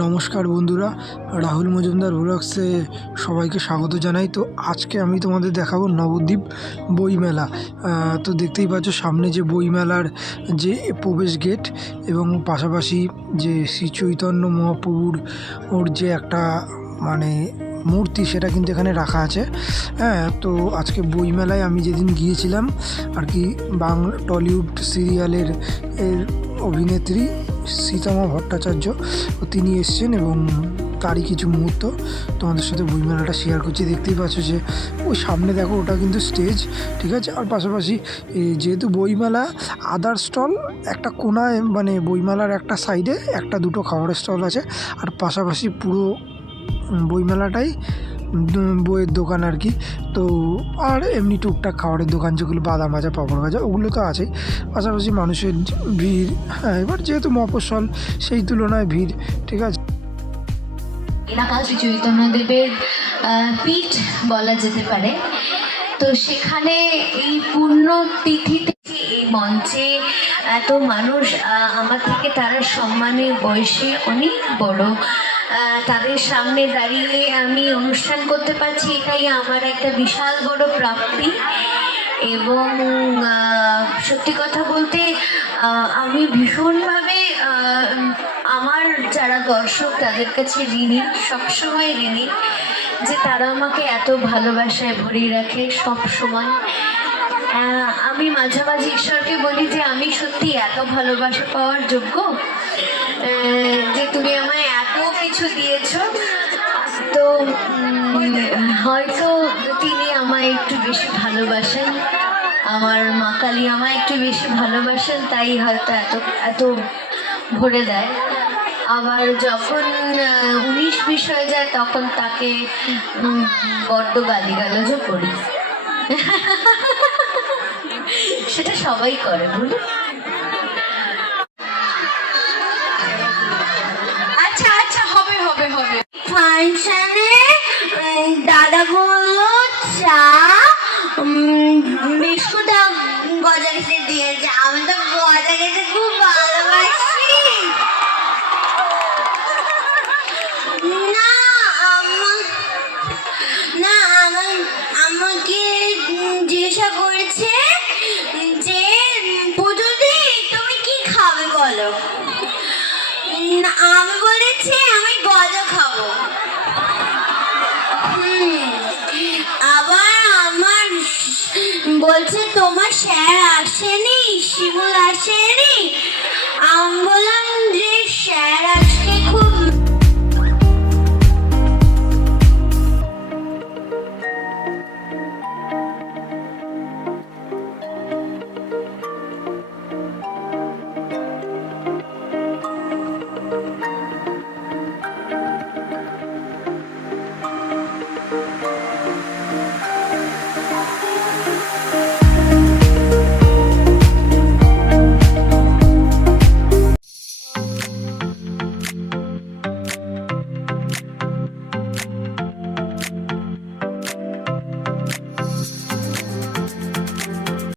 নমস্কার বন্ধুরা, রাহুল মজুমদার ব্লগসে সবাইকে স্বাগত জানাই। তো আজকে আমি তোমাদের দেখাবো নবদ্বীপ বইমেলা। তো দেখতেই পাচ্ছ সামনে যে বইমেলার যে প্রবেশ গেট এবং পাশাপাশি যে শ্রী চৈতন্য মহাপ্রভুর যে একটা মানে মূর্তি, সেটা কিন্তু এখানে রাখা আছে। হ্যাঁ, তো আজকে বইমেলায় আমি যেদিন গিয়েছিলাম আর কি, বাংলা টলিউড সিরিয়ালের অভিনেত্রী সীতামা ভট্টাচার্য তিনি এসছেন এবং তারই কিছু মুহূর্ত তোমাদের সাথে বইমেলাটা শেয়ার করছি। দেখতেই পাচ্ছ যে ওই সামনে দেখো, ওটা কিন্তু স্টেজ, ঠিক আছে। আর পাশাপাশি যেহেতু বইমেলা আদার স্টল একটা কোনায়, মানে বইমেলার একটা সাইডে একটা দুটো খাবারের স্টল আছে, আর পাশাপাশি পুরো বইমেলাটাই বইয়ের দোকান আর কি। তো আর এমনি টুকটাক খাবারের দোকান, যেগুলো বাদাম ভাজা, পাঁপড় ভাজা, ওগুলো তো আছেই। পাশাপাশি মানুষের ভিড়, হ্যাঁ, এবার যেহেতু মফস্বল সেই তুলনায় ভিড়, ঠিক আছে। এলাকা শ্রী চৈতন্যদেবের পীঠ বলা যেতে পারে। তো সেখানে এই পূর্ণ তিথিতে এই মঞ্চে এত মানুষ, আমার থেকে তারা সম্মানে বয়সে অনেক বড়, তাদের সামনে দাঁড়িয়ে আমি অনুষ্ঠান করতে পারছি, এটাই আমার একটা বিশাল বড় প্রাপ্তি। এবং সত্যি কথা বলতে আমি ভীষণভাবে আমার যারা দর্শক তাদের কাছে ঋণী, সবসময় ঋণী, যে তারা আমাকে এত ভালোবাসায় ভরিয়ে রাখে সব সময়। আমি মাঝে মাঝে ঈশ্বরকে বলি যে আমি সত্যি এত ভালোবাসা পাওয়ার যোগ্য, যে তুমি আমায় এত কিছু দিয়েছ। তো হয়তো তিনি আমায় একটু বেশি ভালোবাসেন, আমার মা কালী আমায় একটু বেশি ভালোবাসেন, তাই হয়তো এত এত ভরে দেয়। আবার যখন 19-20 হয়ে যায় তখন তাকে বড্ড গালিগালাজও করি। সেটা সবাই করে, বলি। আচ্ছা আচ্ছা, হবে হবে হবে। ফাংশনে দাদা বললো চা বিস্কুট গজা খেতে দিয়েছে। আমি তো গজা খেতে খুব ভালোবাসি। না আমাকে জিজ্ঞাসা করেছে যে পুজোদি তুমি কি খাবে বলো। আমি বলেছি আমি গজা খাবো। আবার আমার বলছে তোমার স্যার আসেনি, শিমুল আসেনি। আমি বললাম যে